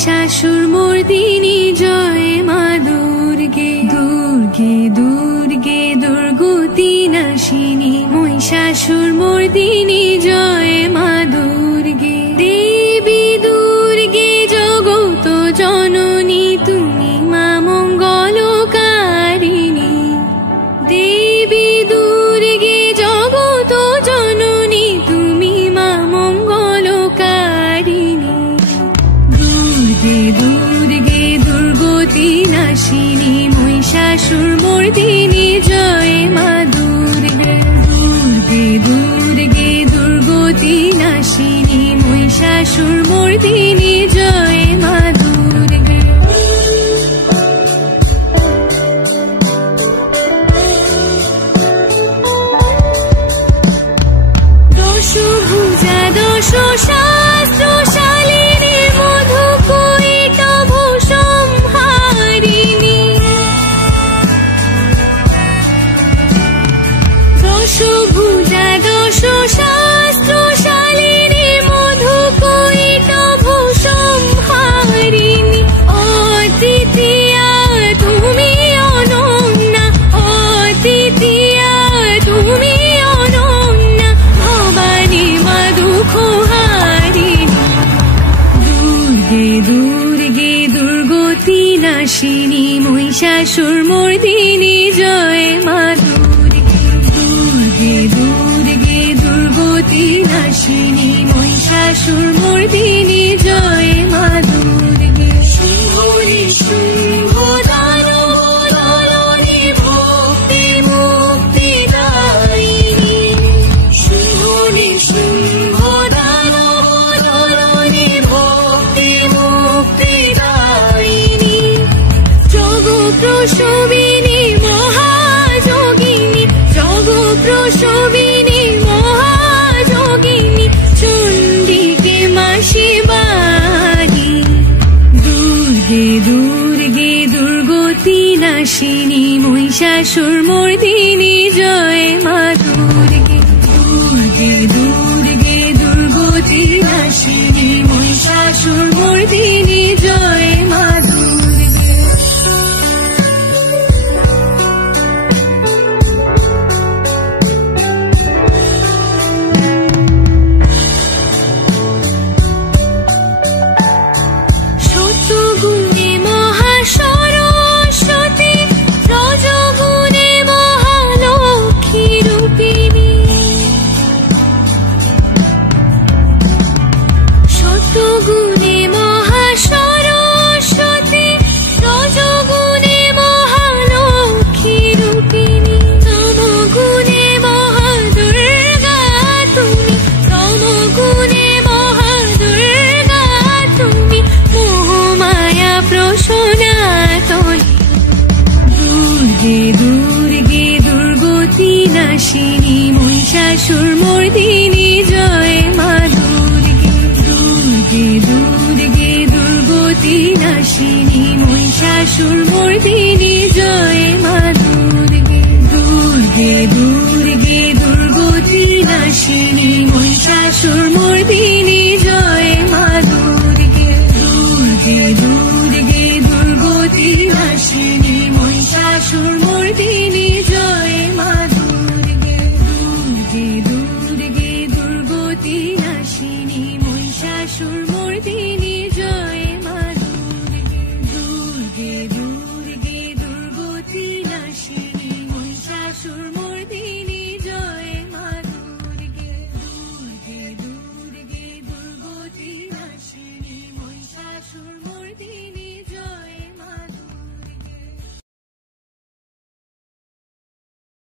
মহিষাসুরমর্দিনী জয় মা দুর্গে দুর্গে দুর্গে দুর্গতি নাশিনী মহিষাসুরমর্দিনী জয় মা দুর্গে দেবী দুর্গে জগত জননী তুমি মা মঙ্গলকারিণী দেবী দুর্গে জগত জননী তুমি মা মঙ্গলকারিণী দুর্গে দুর্গে দুর্গতি নাশিনী মহিষাসুরমর্দিনী জয় মা দুর্গে দুর্গে দুর্গে দুর্গতি নাশিনী মহিষাসুরমর্দিনী জয় মা দুর্গে দশভুজা দশ শাস্ত্রশালিনী মধুকৈটভ সংহারিণী দশভুজা দশ শাস্ত্রশালিনী মধুকৈটভ সংহারিণী অদ্বিতীয়া তুমি অনন্যা অদ্বিতীয়া তুমি অনন্যা ভবানী মা দুঃখহারিণী দুর্গে দুর্গে দুর্গতি নাশিনী মহিষাসুরমর্দিনী জয় মা দুর্গে দুর্গে দুর্গে দুর্গতি নাশিনী মহিষাসুরমর্দিনী জয় মা দুর্গে শুম্ভরি শুম্ভ দানব দলনে ভক্তি মুক্তি দায়িনী শুম্ভরি শুম্ভ দানব দলনে ভক্তি মুক্তি দায়িনী জগৎপ্রসবিনী মহাযোগিনী জগৎপ্রসবিনী মহাযোগিনী চণ্ডিকে মা শিবানী দুর্গে দুর্গে দুর্গতি নাশিনী মহিষাসুরমর্দিনী জয় মা দুর্গে দুর্গে দুর্গে দুর্গতি নাশিনী মহিষাসুরমর্দিনী জয় মা দুর্গে সত্যগুণে মহাসরস্বতী রজগুণে মহালক্ষ্মী রূপিণী সত্যগুণে মহাসরস্বতী রজগুণে মহালক্ষ্মী রূপিণী তমগুণে মহাদুর্গা তুমি তমগুণে মহাদুর্গা তুমি মোহমায়া প্রসনাতনী দুর্গে দুর্গে দুর্গতি নাশিনী মহিষাসুরমর্দিনী জয় মা দুর্গে দুর্গে দুর্গে দুর্গতি নাশিনী মহিষাসুরমর্দিনী জয় মা দুর্গে দুর্গে দুর্গে দুর্গতি নাশিনী মহিষাসুরমর্দিনী জয় মা দুর্গে দুর্গে দুর্গে দুর্গতি নাশিনী মহিষাসুরমর্দিনী জয় মা দুর্গে দুর্গে দুর্গে দুর্গতি নাশিনী মহিষাসুরমর্দিনী